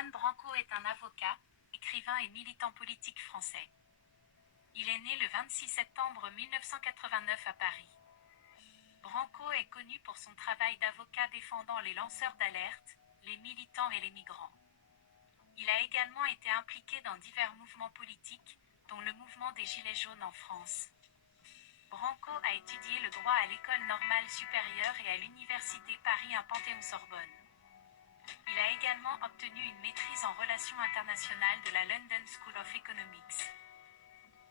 Juan Branco est un avocat, écrivain et militant politique français. Il est né le 26 septembre 1989 à Paris. Branco est connu pour son travail d'avocat défendant les lanceurs d'alerte, les militants et les migrants. Il a également été impliqué dans divers mouvements politiques, dont le mouvement des Gilets jaunes en France. Branco a étudié le droit à l'École normale supérieure et à l'Université Paris 1 Panthéon-Sorbonne. Il a également obtenu une maîtrise en relations internationales de la London School of Economics.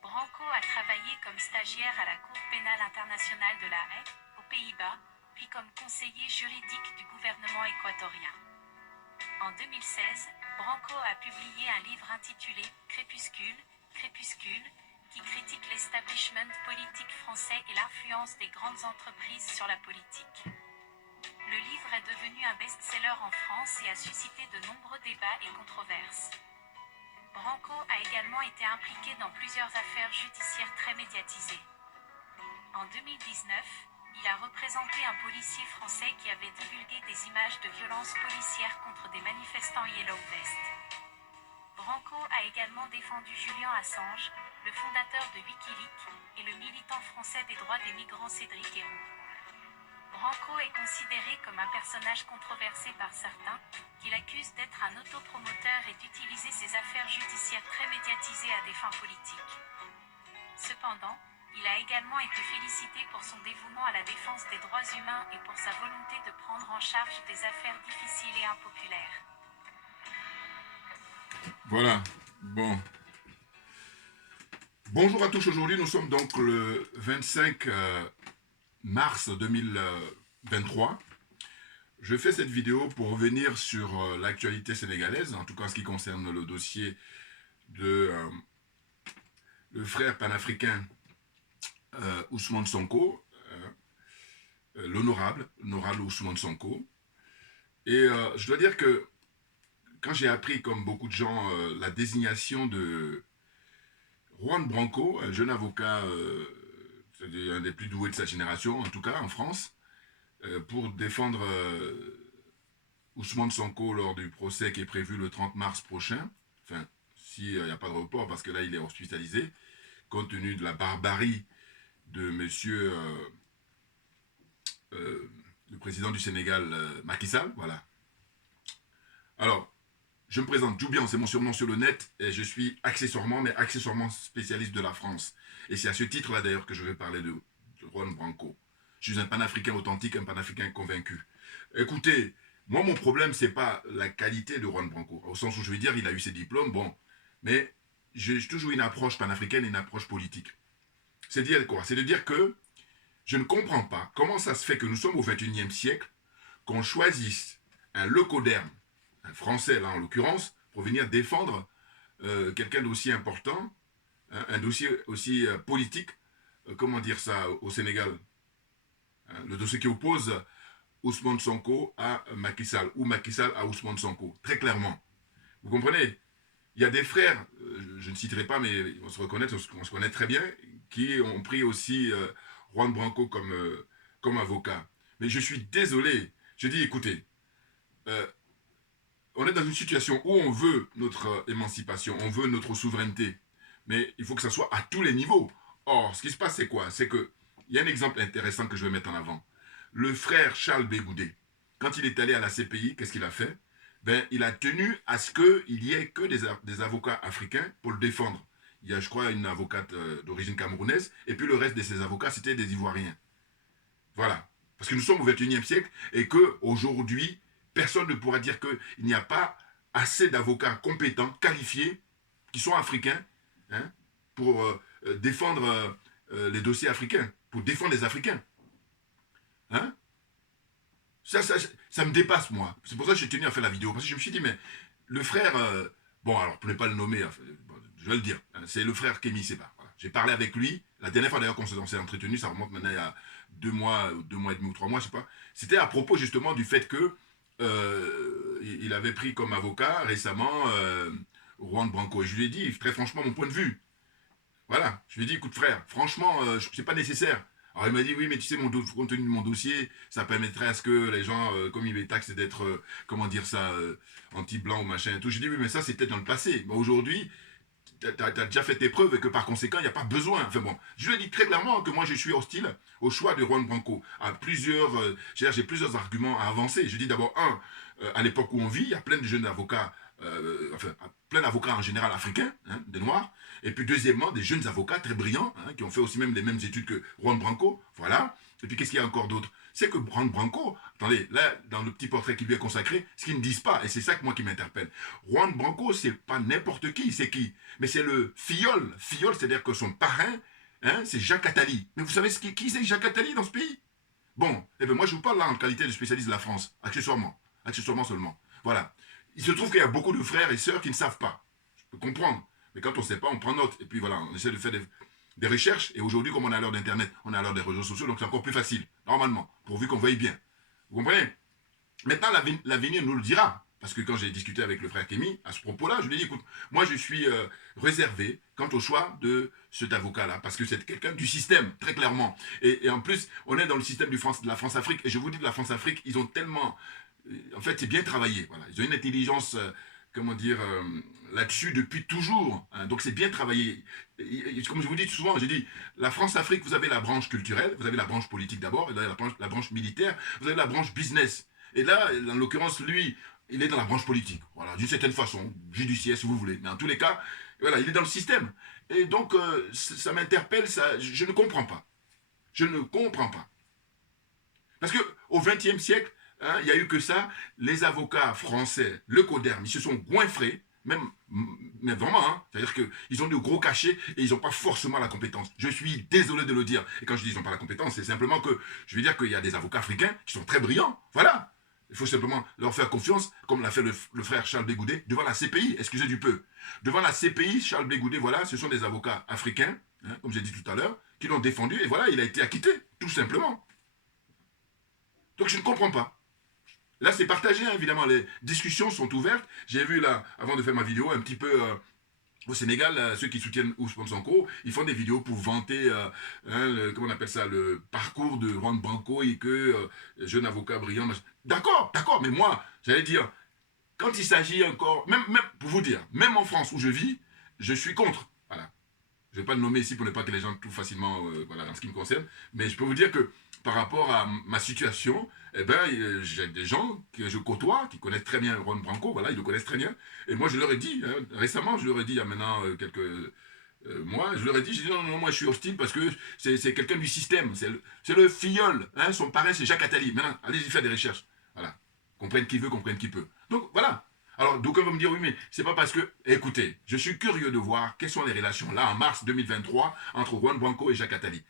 Branco a travaillé comme stagiaire à la Cour pénale internationale de La Haye, aux Pays-Bas, puis comme conseiller juridique du gouvernement équatorien. En 2016, Branco a publié un livre intitulé « Crépuscule, Crépuscule », qui critique l'establishment politique français et l'influence des grandes entreprises sur la politique. Le livre est devenu un best-seller en France et a suscité de nombreux débats et controverses. Branco a également été impliqué dans plusieurs affaires judiciaires très médiatisées. En 2019, il a représenté un policier français qui avait divulgué des images de violences policières contre des manifestants Yellow Vest. Branco a également défendu Julian Assange, le fondateur de Wikileaks, et le militant français des droits des migrants Cédric Herrou. Branco est considéré comme un personnage controversé par certains, qu'il accuse d'être un autopromoteur et d'utiliser ses affaires judiciaires très médiatisées à des fins politiques. Cependant, il a également été félicité pour son dévouement à la défense des droits humains et pour sa volonté de prendre en charge des affaires difficiles et impopulaires. Voilà, bon. Bonjour à tous, aujourd'hui nous sommes donc le 25 mars 2023. Je fais cette vidéo pour revenir sur l'actualité sénégalaise, en tout cas en ce qui concerne le dossier de le frère panafricain Ousmane Sonko, l'honorable Ousmane Sonko. Et je dois dire que quand j'ai appris, comme beaucoup de gens, la désignation de Juan Branco, un jeune avocat, un des plus doués de sa génération, en tout cas en France, pour défendre Ousmane Sonko lors du procès qui est prévu le 30 mars prochain, enfin, s'il n'y a pas de report, parce que là, il est hospitalisé, compte tenu de la barbarie de monsieur le président du Sénégal, Macky Sall, voilà. Alors, je me présente, Djoubian, c'est mon surnom sur le net, et je suis accessoirement spécialiste de la France. Et c'est à ce titre-là d'ailleurs que je vais parler de Juan Branco. Je suis un panafricain authentique, un panafricain convaincu. Écoutez, moi mon problème, c'est pas la qualité de Juan Branco, au sens où je veux dire, il a eu ses diplômes, bon, mais j'ai toujours une approche panafricaine et une approche politique. C'est dire quoi? C'est de dire que je ne comprends pas comment ça se fait que nous sommes au XXIe siècle, qu'on choisisse un leucoderme, un Français là en l'occurrence, pour venir défendre quelqu'un d'aussi important, hein, un dossier aussi politique, comment dire ça, au Sénégal. Hein, le dossier qui oppose Ousmane Sonko à Macky Sall, ou Macky Sall à Ousmane Sonko, très clairement. Vous comprenez? Il y a des frères, je ne citerai pas, mais on se connaît très bien, qui ont pris aussi Juan Branco comme avocat. Mais je suis désolé, je dis, écoutez, on est dans une situation où on veut notre émancipation, on veut notre souveraineté, mais il faut que ça soit à tous les niveaux. Or, ce qui se passe, c'est quoi? C'est que, il y a un exemple intéressant que je vais mettre en avant. Le frère Charles Bégoudé, quand il est allé à la CPI, qu'est-ce qu'il a fait? Ben, il a tenu à ce qu'il n'y ait que des avocats africains pour le défendre. Il y a, je crois, une avocate d'origine camerounaise, et puis le reste de ces avocats, c'était des Ivoiriens. Voilà. Parce que nous sommes au XXIe siècle, et qu'aujourd'hui, personne ne pourra dire qu'il n'y a pas assez d'avocats compétents, qualifiés, qui sont africains, hein, pour défendre les dossiers africains, pour défendre les Africains. Hein? Ça me dépasse, moi. C'est pour ça que j'ai tenu à faire la vidéo. Parce que je me suis dit, mais le frère... bon, alors, pour ne pas le nommer, bon, je vais le dire. Hein, c'est le frère Kémy Séba. Voilà. J'ai parlé avec lui. La dernière fois, d'ailleurs, qu'on s'est entretenu, ça remonte maintenant il y a 2 mois et demi ou 3 mois, je sais pas. C'était à propos, justement, du fait que il avait pris comme avocat, récemment, Juan Branco. Et je lui ai dit, très franchement, mon point de vue. Voilà. Je lui ai dit, écoute, frère, franchement, c'est pas nécessaire. Alors il m'a dit, oui, mais tu sais, compte tenu de mon dossier, ça permettrait à ce que les gens, comme il est taxé d'être, comment dire ça, anti-blanc ou machin et tout. J'ai dit, oui, mais ça, c'était dans le passé. Mais aujourd'hui, t'as déjà fait tes preuves et que par conséquent, il n'y a pas besoin. Enfin bon, je lui ai dit très clairement que moi, je suis hostile au choix de Juan Branco. À plusieurs, j'ai plusieurs arguments à avancer. Je dis d'abord, à l'époque où on vit, il y a plein de jeunes avocats, enfin, plein d'avocats en général africains, hein, des noirs. Et puis deuxièmement, des jeunes avocats très brillants, hein, qui ont fait aussi même les mêmes études que Juan Branco. Voilà. Et puis qu'est-ce qu'il y a encore d'autre? C'est que Juan Branco, attendez, là, dans le petit portrait qui lui est consacré, ce qu'ils ne disent pas, et c'est ça que moi qui m'interpelle, Juan Branco, c'est pas n'importe qui, c'est qui? Mais c'est le filleul. Filleul, c'est-à-dire que son parrain, hein, c'est Jacques Attali. Mais vous savez qui c'est Jacques Attali dans ce pays? Bon, eh bien moi je vous parle là en qualité de spécialiste de la France, accessoirement. Accessoirement seulement. Voilà. Il se trouve qu'il y a beaucoup de frères et sœurs qui ne savent pas. Je peux comprendre. Mais quand on ne sait pas, on prend note. Et puis voilà, on essaie de faire des recherches. Et aujourd'hui, comme on est à l'heure d'Internet, on est à l'heure des réseaux sociaux, donc c'est encore plus facile, normalement, pourvu qu'on veuille bien. Vous comprenez? Maintenant, l'avenir nous le dira. Parce que quand j'ai discuté avec le frère Kémy, à ce propos-là, je lui ai dit, écoute, moi je suis réservé quant au choix de cet avocat-là, parce que c'est quelqu'un du système, très clairement. Et en plus, on est dans le système de la France-Afrique, et je vous dis de la France-Afrique, ils ont tellement... En fait, c'est bien travaillé. Voilà. Ils ont une intelligence, comment dire, là-dessus depuis toujours. Hein. Donc c'est bien travaillé. Comme je vous dis souvent, j'ai dit, la France-Afrique, vous avez la branche culturelle, vous avez la branche politique d'abord, vous avez la branche militaire, vous avez la branche business. Et là, en l'occurrence, lui, il est dans la branche politique. Voilà, d'une certaine façon, judiciaire si vous voulez. Mais en tous les cas, voilà, il est dans le système. Et donc, ça m'interpelle, je ne comprends pas. Je ne comprends pas. Parce qu'au XXe siècle, hein, il n'y a eu que ça. Les avocats français, le Coderme, ils se sont goinfrés, mais vraiment, hein, c'est-à-dire qu'ils ont de gros cachets et ils n'ont pas forcément la compétence. Je suis désolé de le dire. Et quand je dis qu'ils n'ont pas la compétence, c'est simplement que je veux dire qu'il y a des avocats africains qui sont très brillants. Voilà. Il faut simplement leur faire confiance, comme l'a fait le frère Charles Bégoudet, devant la CPI, excusez du peu. Devant la CPI, Charles Bégoudet, voilà, ce sont des avocats africains, hein, comme j'ai dit tout à l'heure, qui l'ont défendu, et voilà, il a été acquitté, tout simplement. Donc je ne comprends pas. Là, c'est partagé, hein, évidemment, les discussions sont ouvertes. J'ai vu, là, avant de faire ma vidéo, un petit peu au Sénégal, ceux qui soutiennent Ousmane Sonko, ils font des vidéos pour vanter, hein, comment on appelle ça, le parcours de Juan Branco et que jeune avocat brillant. D'accord, d'accord, mais moi, j'allais dire, quand il s'agit encore, même, pour vous dire, même en France où je vis, je suis contre. Voilà. Je ne vais pas le nommer ici pour ne pas que les gens trouvent facilement, voilà, en ce qui me concerne, mais je peux vous dire que par rapport à ma situation, eh ben, j'ai des gens que je côtoie, qui connaissent très bien Juan Branco, voilà, ils le connaissent très bien, et moi je leur ai dit, hein, récemment, je leur ai dit, il y a maintenant quelques mois, je leur ai dit, j'ai dit non, non, moi je suis hostile parce que c'est quelqu'un du système, c'est le filleul, hein, son parrain c'est Jacques Attali, maintenant, allez-y faire des recherches, voilà, comprenne qui veut, comprenne qui peut. Donc voilà. Alors, d'aucuns vont me dire, oui, mais c'est pas parce que... Écoutez, je suis curieux de voir quelles sont les relations, là, en mars 2023, entre Juan Branco et Jacques Attali.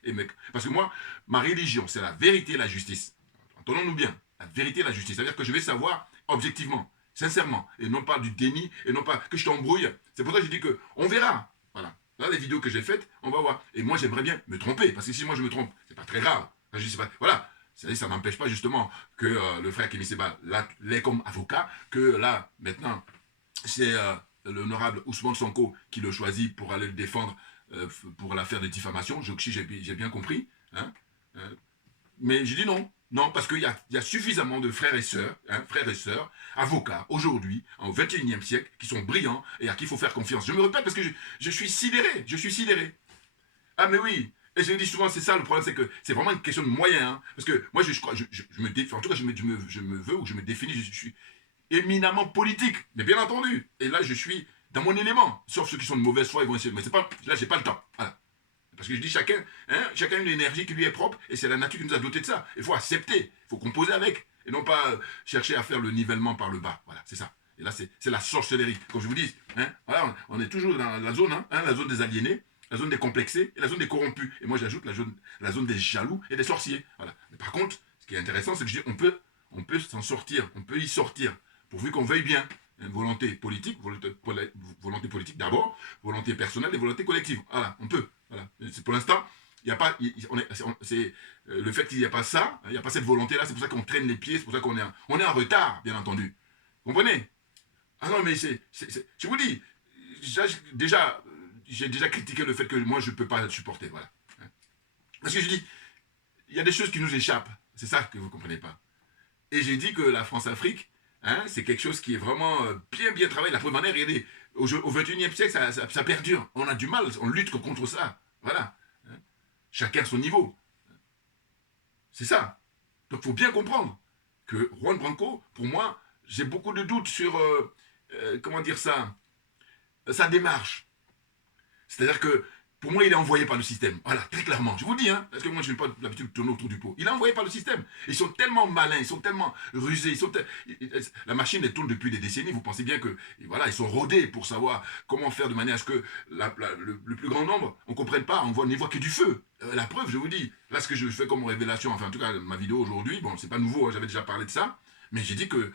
Parce que moi, ma religion, c'est la vérité et la justice. Entendons-nous bien, la vérité et la justice. C'est-à-dire que je vais savoir objectivement, sincèrement, et non pas du déni, et non pas que je t'embrouille. C'est pour ça que je dis que on verra. Voilà. Là, les vidéos que j'ai faites, on va voir. Et moi, j'aimerais bien me tromper, parce que si moi je me trompe, c'est pas très grave. Je sais pas. Voilà. Ça n'empêche pas justement que le frère Kémy Séba l'est comme avocat, que là, maintenant, c'est l'honorable Ousmane Sonko qui le choisit pour aller le défendre pour l'affaire de diffamation, si j'ai bien compris. Hein, mais je dis non. Non, parce qu'il y a suffisamment de frères et sœurs, avocats, aujourd'hui, au XXIe siècle, qui sont brillants et à qui il faut faire confiance. Je me répète parce que je suis sidéré. Ah mais oui. Et je le dis souvent, c'est ça le problème, c'est que c'est vraiment une question de moyens. Hein. Parce que moi, je crois, en tout cas, je me veux ou je me définis, je suis éminemment politique, mais bien entendu. Et là, je suis dans mon élément. Sauf ceux qui sont de mauvaise foi, ils vont essayer. Mais c'est pas, là, j'ai pas le temps. Voilà. Parce que je dis chacun a une énergie qui lui est propre, et c'est la nature qui nous a doté de ça. Il faut accepter, il faut composer avec, et non pas chercher à faire le nivellement par le bas. Voilà, c'est ça. Et là, c'est la sorcellerie. Comme je vous dis, voilà, on est toujours dans la zone, la zone des aliénés, la zone des complexés et la zone des corrompus. Et moi, j'ajoute la zone des jaloux et des sorciers. Voilà. Mais par contre, ce qui est intéressant, c'est que je dis, on peut s'en sortir, on peut y sortir, pourvu qu'on veuille bien. Une volonté politique d'abord, volonté personnelle et volonté collective. Voilà, on peut. Voilà. Pour l'instant, il n'y a pas, c'est le fait qu'il n'y a pas ça, il n'y a pas cette volonté-là, c'est pour ça qu'on traîne les pieds, c'est pour ça qu'on est en retard, bien entendu. Vous comprenez? Ah non, mais je vous dis, déjà, j'ai déjà critiqué le fait que moi, je ne peux pas supporter, voilà. Parce que je dis, il y a des choses qui nous échappent. C'est ça que vous ne comprenez pas. Et j'ai dit que la France-Afrique, hein, c'est quelque chose qui est vraiment bien travaillé. La preuve en est, regardez, au 21e siècle, ça perdure. On a du mal, on lutte contre ça. Voilà. Hein. Chacun à son niveau. C'est ça. Donc il faut bien comprendre que Juan Branco, pour moi, j'ai beaucoup de doutes sur, comment dire ça, sa démarche. C'est-à-dire que, pour moi, il est envoyé par le système. Voilà, très clairement. Je vous le dis, hein, parce que moi, je n'ai pas l'habitude de tourner autour du pot. Il est envoyé par le système. Ils sont tellement malins, ils sont tellement rusés. La machine, elle tourne depuis des décennies. Vous pensez bien que, voilà, ils sont rodés pour savoir comment faire de manière à ce que le plus grand nombre, on ne comprenne pas, on n'y voit que du feu. La preuve, je vous dis, là, ce que je fais comme révélation, enfin, en tout cas, ma vidéo aujourd'hui, bon, c'est pas nouveau, hein, j'avais déjà parlé de ça, mais j'ai dit que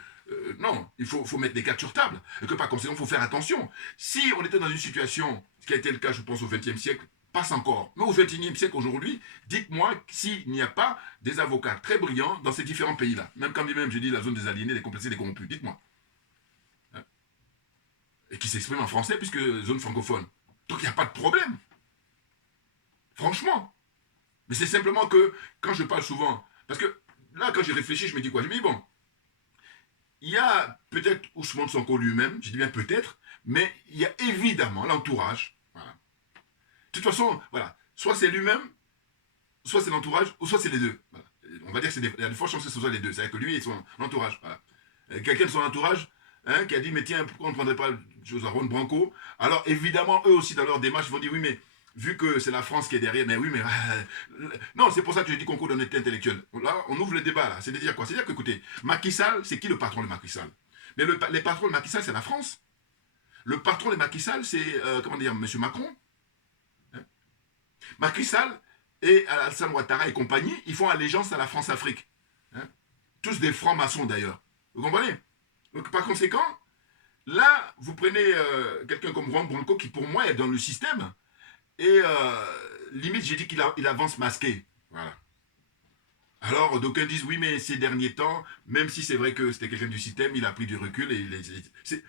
non, il faut mettre les cartes sur table. Et que par conséquent, il faut faire attention. Si on était dans une situation, ce qui a été le cas, je pense, au XXe siècle, passe encore. Mais au XXIe siècle, aujourd'hui, dites-moi s'il n'y a pas des avocats très brillants dans ces différents pays-là. Même quand même, je dis la zone des aliénés, des complexés, des corrompus. Dites-moi. Hein. Et qui s'expriment en français, puisque zone francophone. Donc il n'y a pas de problème. Franchement. Mais c'est simplement que, quand je parle souvent, parce que là, quand j'ai réfléchi, je me dis quoi? Je me dis, bon, il y a peut-être Ousmane Sonko lui-même, je dis bien peut-être, mais il y a évidemment l'entourage. Voilà. De toute façon, voilà, soit c'est lui-même, soit c'est l'entourage, ou soit c'est les deux. Voilà. On va dire qu'il y a de fortes chances que ce soit les deux. C'est-à-dire que lui et son entourage. Voilà. Quelqu'un de son entourage, hein, qui a dit, mais tiens, pourquoi on ne prendrait pas chose à Juan Branco? Alors évidemment, eux aussi, dans leur démarche, ils vont dire, oui, mais vu que c'est la France qui est derrière, mais oui, mais... non, c'est pour ça que je dis concours d'honnêteté intellectuelle. Là, on ouvre le débat, là. C'est-à-dire quoi? C'est-à-dire que, écoutez, Macky Sall, c'est qui le patron de Macky Sall? Mais les patrons de Macky Sall, c'est la France. Le patron de Macky Sall, c'est, comment dire, M. Macron. Hein. Macky Sall et Alassane Ouattara et compagnie, ils font allégeance à la France-Afrique. Hein. Tous des francs-maçons, d'ailleurs. Vous comprenez? Donc, par conséquent, là, vous prenez quelqu'un comme Juan Branco, qui, pour moi, est dans le système. Et limite, j'ai dit qu'il avance masqué. Voilà. Alors, d'aucuns disent, oui, mais ces derniers temps, même si c'est vrai que c'était quelqu'un du système, il a pris du recul et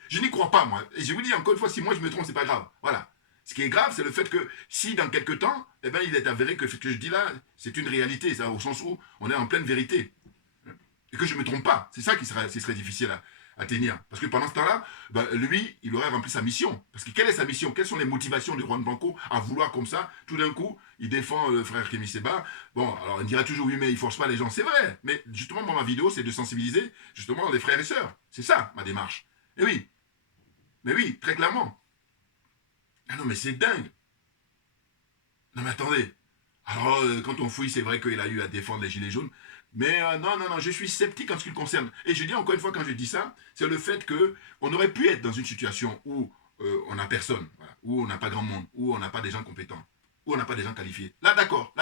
je n'y crois pas, moi. Et je vous dis encore une fois, si moi je me trompe, c'est pas grave. Voilà. Ce qui est grave, c'est le fait que si dans quelques temps, eh ben, il est avéré que ce que je dis là, c'est une réalité, ça, au sens où on est en pleine vérité. Et que je ne me trompe pas. C'est ça qui serait difficile à tenir. Parce que pendant ce temps-là, ben, lui, il aurait rempli sa mission. Parce que quelle est sa mission? Quelles sont les motivations de Juan Branco à vouloir comme ça, tout d'un coup, il défend le frère Kémy Séba. Bon, alors il dira toujours, oui, mais il ne force pas les gens. C'est vrai. Mais justement, moi, ma vidéo, c'est de sensibiliser justement les frères et sœurs. C'est ça, ma démarche. Et oui. Mais oui, très clairement. Ah non, mais c'est dingue. Non, mais attendez. Alors, quand on fouille, c'est vrai qu'il a eu à défendre les Gilets jaunes. Mais non, je suis sceptique en ce qui le concerne. Et je dis encore une fois, quand je dis ça, c'est le fait qu'on aurait pu être dans une situation où on n'a personne, voilà, où on n'a pas grand monde, où on n'a pas des gens compétents, où on n'a pas des gens qualifiés. Là, d'accord.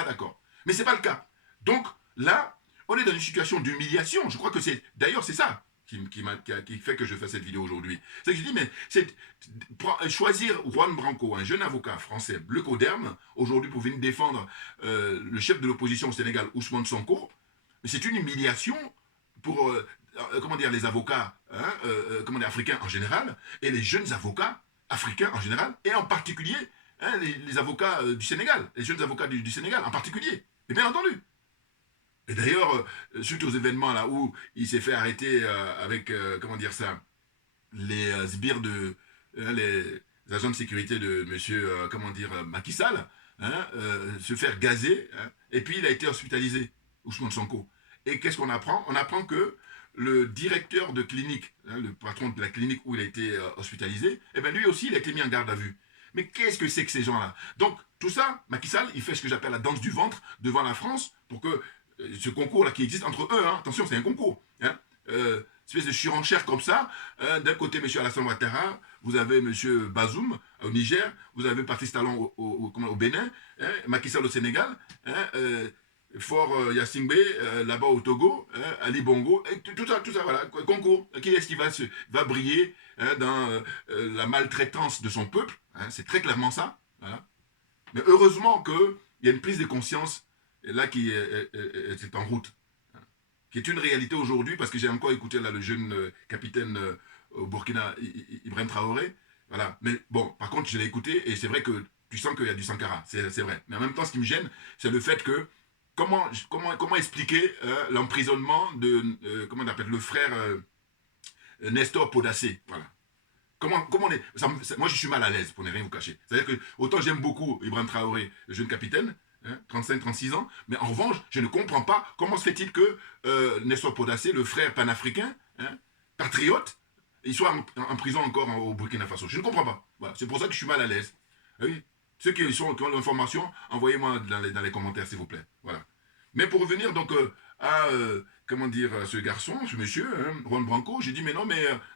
Mais ce n'est pas le cas. Donc, là, on est dans une situation d'humiliation. Je crois que c'est... D'ailleurs, c'est ça qui fait que je fais cette vidéo aujourd'hui. C'est que je dis, mais choisir Juan Branco, un jeune avocat français, bleu coderme, aujourd'hui pour venir défendre le chef de l'opposition au Sénégal, Ousmane Sonko, c'est une humiliation pour comment dire, les avocats hein, comment dire, africains en général, et les jeunes avocats africains en général, et en particulier hein, les avocats du Sénégal, les jeunes avocats du Sénégal en particulier, et bien entendu. Et d'ailleurs, suite aux événements là où il s'est fait arrêter avec, comment dire ça, les sbires les agents de sécurité de monsieur, comment dire, Macky Sall, hein, se faire gazer, hein, et puis il a été hospitalisé, Ousmane Sonko. Et qu'est-ce qu'on apprend? On apprend que le directeur de clinique, hein, le patron de la clinique où il a été hospitalisé, eh bien lui aussi, il a été mis en garde à vue. Mais qu'est-ce que c'est que ces gens-là? Donc, tout ça, Macky Sall, il fait ce que j'appelle la danse du ventre devant la France pour que ce concours-là qui existe entre eux, hein, attention, c'est un concours, hein, espèce de surenchère comme ça. D'un côté, M. Alassane Ouattara, vous avez M. Bazoum au Niger, vous avez Patrice Talon au Bénin, hein, Macky Sall au Sénégal, hein, Fort Yassingbe, là-bas au Togo, hein, Ali Bongo, et tout ça, voilà, concours. Qui est-ce qui va briller hein, dans la maltraitance de son peuple hein, c'est très clairement ça. Voilà. Mais heureusement qu'il y a une prise de conscience là qui est en route, hein, qui est une réalité aujourd'hui, parce que j'ai encore écouté là, le jeune capitaine au Burkina, Ibrahim Traoré. Voilà. Mais bon, par contre, je l'ai écouté, et c'est vrai que tu sens qu'il y a du Sankara, c'est vrai. Mais en même temps, ce qui me gêne, c'est le fait que comment expliquer l'emprisonnement de, comment on appelle, le frère Nestor Podacé, voilà. Comment on est, moi je suis mal à l'aise pour ne rien vous cacher. C'est-à-dire que autant j'aime beaucoup Ibrahim Traoré, le jeune capitaine, hein, 35-36 ans, mais en revanche, je ne comprends pas comment se fait-il que Nestor Podacé, le frère panafricain, hein, patriote, il soit en prison encore au Burkina Faso. Je ne comprends pas. Voilà. C'est pour ça que je suis mal à l'aise. Ah oui. Ceux qui ont l'information, envoyez-moi dans les commentaires, s'il vous plaît. Voilà. Mais pour revenir donc à comment dire, ce garçon, ce monsieur, hein, Juan Branco, j'ai dit, mais non,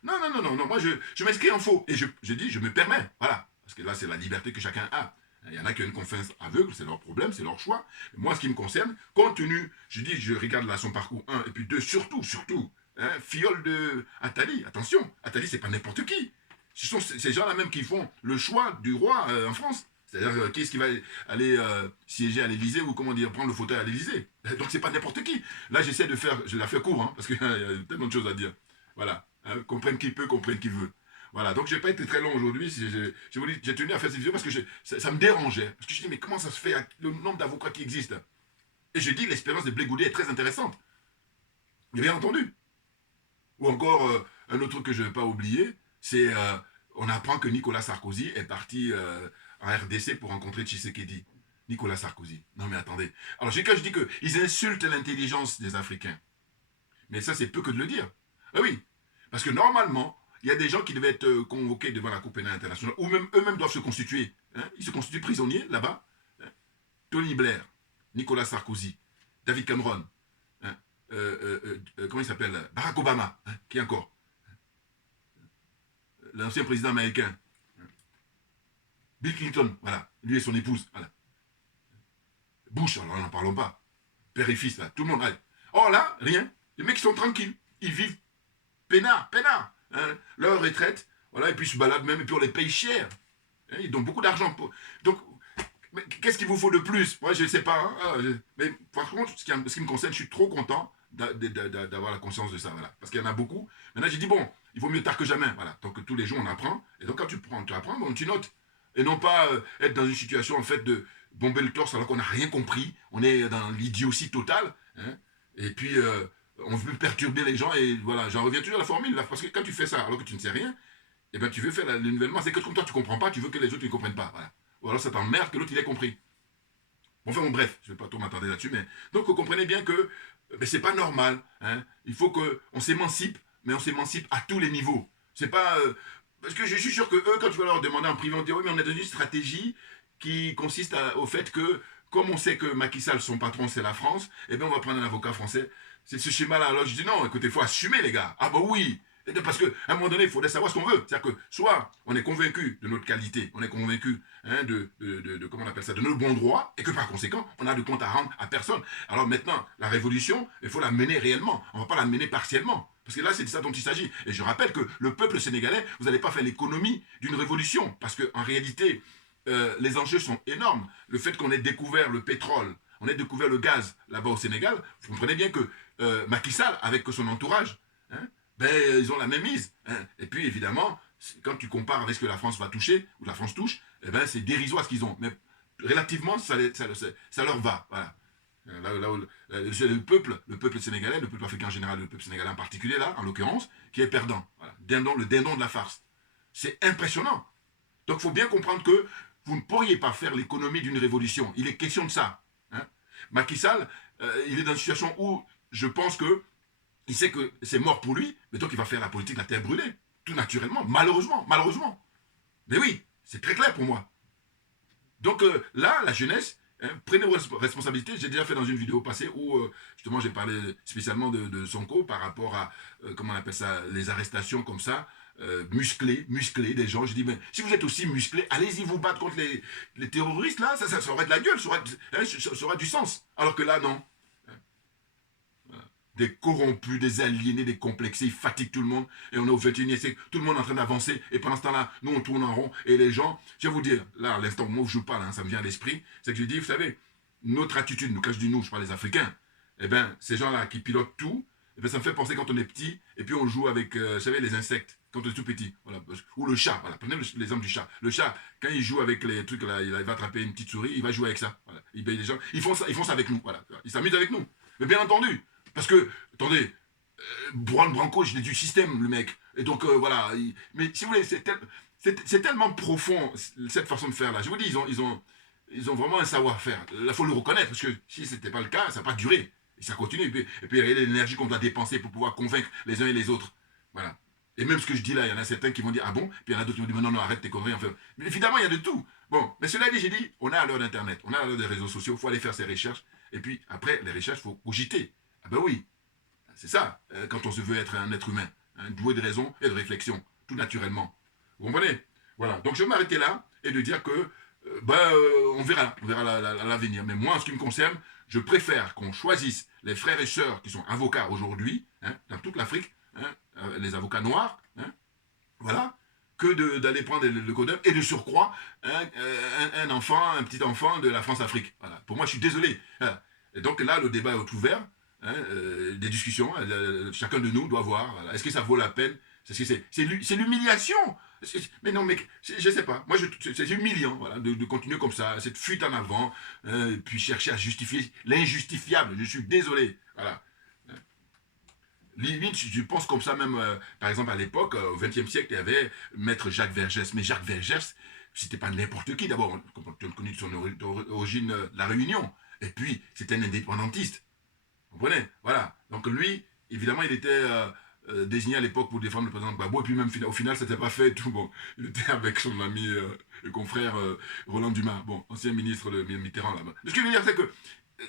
non, moi je m'inscris en faux. Et j'ai dit, je me permets, voilà. Parce que là, c'est la liberté que chacun a. Il y en a qui ont une confiance aveugle, c'est leur problème, c'est leur choix. Moi, ce qui me concerne, compte tenu, je dis, je regarde là son parcours, un, et puis deux, surtout, hein, fiole de Attali, attention, Attali, c'est pas n'importe qui. Ce sont ces gens-là même qui font le choix du roi en France. C'est-à-dire, qui est-ce qui va aller siéger à l'Élysée ou comment dire, prendre le fauteuil à l'Élysée. Donc, c'est pas n'importe qui. Là, je la fais court, hein, parce qu'il y a tellement de choses à dire. Voilà. Hein, comprenne qui peut, comprenne qui veut. Voilà. Donc, je n'ai pas été très long aujourd'hui. J'ai tenu à faire cette vidéo parce que ça me dérangeait. Parce que je dis, mais comment ça se fait, le nombre d'avocats qui existent. Et je dis, l'expérience de Blé Goudé est très intéressante. Bien entendu. Ou encore, un autre truc que je ne vais pas oublier, c'est on apprend que Nicolas Sarkozy est parti en RDC pour rencontrer Tshisekedi. Nicolas Sarkozy. Non mais attendez. Alors quand je dis qu'ils insultent l'intelligence des Africains. Mais ça, c'est peu que de le dire. Ah oui. Parce que normalement, il y a des gens qui devaient être convoqués devant la Cour pénale internationale, ou même eux-mêmes doivent se constituer. Hein. Ils se constituent prisonniers là-bas. Hein. Tony Blair, Nicolas Sarkozy, David Cameron, hein. Comment il s'appelle, Barack Obama, hein. Qui encore, l'ancien président américain, Bill Clinton, voilà, lui et son épouse, voilà. Bush, alors n'en parlons pas. Père et fils, là, tout le monde. Allez. Or là, rien. Les mecs sont tranquilles. Ils vivent peinard. Hein, leur retraite, voilà, et puis ils se baladent même, et puis on les paye cher. Hein, ils donnent beaucoup d'argent. Donc, qu'est-ce qu'il vous faut de plus? Moi, je ne sais pas. Hein, mais par contre, ce qui me concerne, je suis trop content d'avoir la conscience de ça. Voilà. Parce qu'il y en a beaucoup. Maintenant, j'ai dit, bon, il vaut mieux tard que jamais. Voilà. Donc, tous les jours, on apprend. Et donc, quand tu apprends, bon, tu notes. Et non pas être dans une situation, en fait, de bomber le torse alors qu'on n'a rien compris. On est dans l'idiotie totale. Hein, et puis, on veut perturber les gens. Et voilà, j'en reviens toujours à la formule. Là, parce que quand tu fais ça alors que tu ne sais rien, eh ben, tu veux faire le nivellement. C'est que comme toi, tu ne comprends pas, tu veux que les autres ne comprennent pas. Voilà. Ou alors ça t'emmerde que l'autre, il ait compris. Enfin, bon, bref, je ne vais pas trop m'attarder là-dessus. Mais donc, vous comprenez bien que c'est pas normal. Hein. Il faut qu'on s'émancipe, mais on s'émancipe à tous les niveaux. C'est pas... parce que je suis sûr que eux, quand tu vas leur demander en privé, on dit oui, mais on est dans une stratégie qui consiste au fait que, comme on sait que Macky Sall, son patron, c'est la France, eh bien, on va prendre un avocat français. C'est ce schéma-là. Alors, je dis non, écoutez, il faut assumer, les gars. Ah, bah oui. Parce qu'à un moment donné, il faudrait savoir ce qu'on veut. C'est-à-dire que soit on est convaincu de notre qualité, on est convaincu hein, comment on appelle ça, de nos bons droits, et que par conséquent, on a de compte à rendre à personne. Alors maintenant, la révolution, il faut la mener réellement. On ne va pas la mener partiellement. Parce que là, c'est de ça dont il s'agit. Et je rappelle que le peuple sénégalais, vous n'allez pas faire l'économie d'une révolution. Parce qu'en réalité, les enjeux sont énormes. Le fait qu'on ait découvert le pétrole, on ait découvert le gaz là-bas au Sénégal, vous comprenez bien que Macky Sall, avec son entourage, hein, ben, ils ont la même mise. Hein. Et puis, évidemment, quand tu compares avec ce que la France va toucher, ou la France touche, eh ben, c'est dérisoire ce qu'ils ont. Mais relativement, ça leur va. Voilà. Le peuple sénégalais, le peuple africain en général, le peuple sénégalais en particulier, là, en l'occurrence, qui est perdant. Voilà. Le dindon de la farce. C'est impressionnant. Donc, il faut bien comprendre que vous ne pourriez pas faire l'économie d'une révolution. Il est question de ça. Hein. Macky Sall, il est dans une situation où je pense que il sait que c'est mort pour lui, mais donc il va faire la politique de la terre brûlée. Tout naturellement, malheureusement. Mais oui, c'est très clair pour moi. Donc là, la jeunesse, hein, prenez vos responsabilités. J'ai déjà fait dans une vidéo passée où justement j'ai parlé spécialement de Sonko par rapport à, comment on appelle ça, les arrestations comme ça, musclées des gens. Je dis, mais si vous êtes aussi musclés, allez-y vous battre contre les terroristes, là, ça aurait de la gueule, ça aurait du sens. Alors que là, non. Des corrompus, des aliénés, des complexés, ils fatiguent tout le monde, et on est au 21e siècle, tout le monde est en train d'avancer, et pendant ce temps-là, nous on tourne en rond, et les gens, je vais vous dire, là, à l'instant, moi je parle, hein, ça me vient à l'esprit, c'est que je dis, vous savez, notre attitude, nous, quand je dis nous, je parle des Africains, eh bien, ces gens-là qui pilotent tout, eh bien, ça me fait penser quand on est petit, et puis on joue avec, vous savez, les insectes, quand on est tout petit, voilà, ou le chat, voilà, prenez l'exemple du chat. Le chat, quand il joue avec les trucs là, il va attraper une petite souris, il va jouer avec ça, voilà. Ils payent des gens. Ils font ça avec nous. Voilà. Ils s'amusent avec nous. Mais bien entendu. Parce que, attendez, Juan Branco, il est du système, le mec. Et donc, voilà. Mais si vous voulez, c'est tellement profond, cette façon de faire là. Je vous dis, ils ont vraiment un savoir-faire. Il faut le reconnaître, parce que si ce n'était pas le cas, ça n'a pas duré. Et ça continue. Et puis il y a l'énergie qu'on doit dépenser pour pouvoir convaincre les uns et les autres. Voilà. Et même ce que je dis là, il y en a certains qui vont dire, ah bon? Puis il y en a d'autres qui vont dire, non, non, arrête tes conneries. Enfin, mais évidemment, il y a de tout. Bon, mais cela dit, j'ai dit, on est à l'heure d'Internet, on est à l'heure des réseaux sociaux, il faut aller faire ses recherches. Et puis, après, les recherches, il faut cogiter. Ah ben oui, c'est ça, quand on se veut être un être humain, hein, doué de raison et de réflexion, tout naturellement. Vous comprenez? Voilà, donc je vais m'arrêter là et de dire que, on verra à l'avenir. Mais moi, en ce qui me concerne, je préfère qu'on choisisse les frères et sœurs qui sont avocats aujourd'hui, hein, dans toute l'Afrique, hein, les avocats noirs, hein, voilà, que d'aller prendre le codem et de surcroît un petit enfant de la France-Afrique. Voilà. Pour moi, je suis désolé. Voilà. Et donc là, le débat est ouvert, hein, des discussions, chacun de nous doit voir, voilà. Est-ce que ça vaut la peine? C'est l'humiliation. Mais non, mais je sais pas. Moi, c'est humiliant, voilà, de continuer comme ça, cette fuite en avant, puis chercher à justifier l'injustifiable. Je suis désolé. Voilà. Limite, je pense comme ça même, par exemple, à l'époque, au XXe siècle, il y avait Maître Jacques Vergès. Mais Jacques Vergès, c'était pas n'importe qui. D'abord, on a connu de son origine, la Réunion. Et puis, c'était un indépendantiste. Vous comprenez? Voilà. Donc lui, évidemment, il était désigné à l'époque pour défendre le président Gbagbo. Et puis même, au final, ça n'était pas fait. Tout bon. Il était avec son ami et confrère Roland Dumas, bon, ancien ministre de Mitterrand là-bas. Ce que je veux dire, c'est que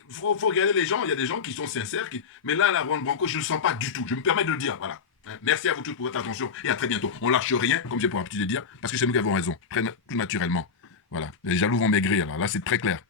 faut regarder les gens, il y a des gens qui sont sincères, mais là, la Juan Branco, je ne le sens pas du tout. Je me permets de le dire, voilà. Merci à vous tous pour votre attention et à très bientôt. On lâche rien, comme j'ai pour l'habitude de dire, parce que c'est nous qui avons raison, tout naturellement. Voilà. Les jaloux vont maigrir, là c'est très clair.